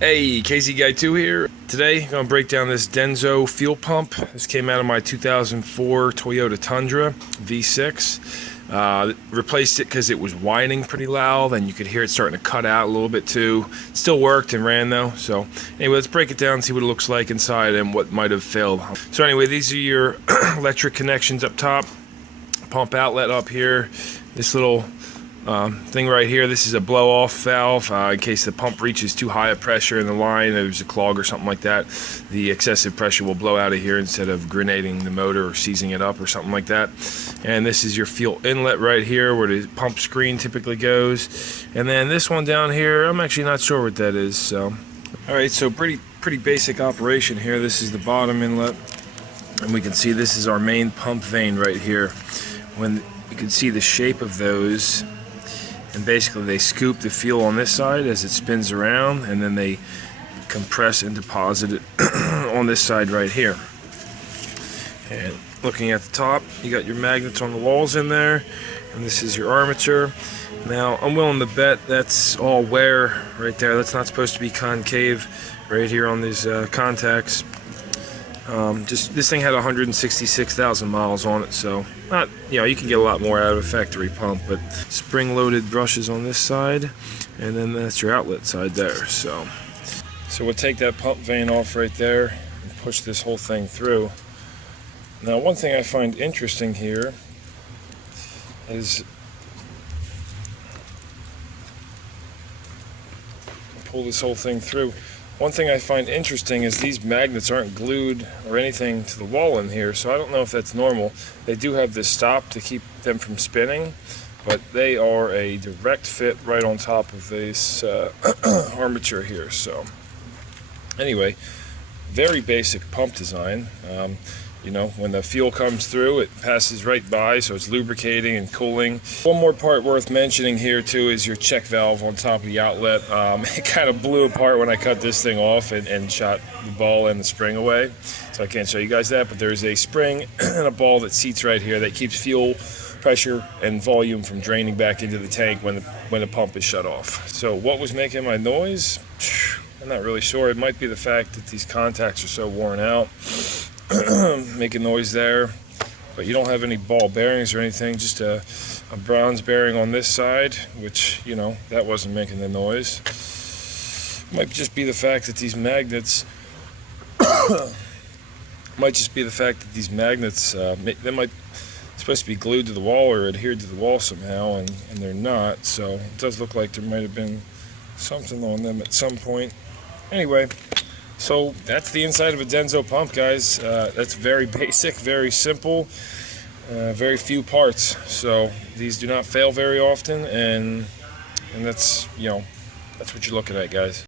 Hey, KZ Guy 2 here. Today, I'm going to break down this Denso fuel pump. This came out of my 2004 Toyota Tundra V6. Replaced it because it was whining pretty loud, and you could hear it starting to cut out a little bit too. Still worked and ran though. So anyway, let's break it down and see what it looks like inside and what might have failed. So anyway, these are your electric connections up top. Pump outlet up here. This little thing right here, this is a blow-off valve in case the pump reaches too high a pressure in the line, there's a clog or something like that. The excessive pressure will blow out of here instead of grenading the motor or seizing it up or something like that. And this is your fuel inlet right here where the pump screen typically goes. And then this one down here, I'm actually not sure what that is. So, alright, so pretty basic operation here. This is the bottom inlet, and we can see this is our main pump vane right here. When you can see the shape of those, and basically they scoop the fuel on this side as it spins around, and then they compress and deposit it on this side right here. And looking at the top, you got your magnets on the walls in there, and this is your armature. Now I'm willing to bet that's all wear right there. That's not supposed to be concave right here on these contacts. Just this thing had 166,000 miles on it, so not, you can get a lot more out of a factory pump. But spring-loaded brushes on this side, and then that's your outlet side there. So we'll take that pump vane off right there and push this whole thing through. Now, one thing I find interesting here is pull this whole thing through. One thing I find interesting is these magnets aren't glued or anything to the wall in here, so I don't know if that's normal. They do have this stop to keep them from spinning, but they are a direct fit right on top of this armature here. So anyway, very basic pump design. When the fuel comes through, it passes right by, so it's lubricating and cooling. One more part worth mentioning here too is your check valve on top of the outlet. It kind of blew apart when I cut this thing off and shot the ball and the spring away, so I can't show you guys that, but there's a spring and a ball that seats right here that keeps fuel pressure and volume from draining back into the tank when the pump is shut off. So what was making my noise? I'm not really sure. It might be the fact that these contacts are so worn out. Making noise there, but you don't have any ball bearings or anything, just a bronze bearing on this side, which that wasn't making the noise. Might just be the fact that these magnets they might supposed to be glued to the wall or adhered to the wall somehow, and they're not. So it does look like there might have been something on them at some point. Anyway, so that's the inside of a Denso pump, guys. That's very basic, very simple, very few parts. So these do not fail very often, and that's that's what you're looking at, guys.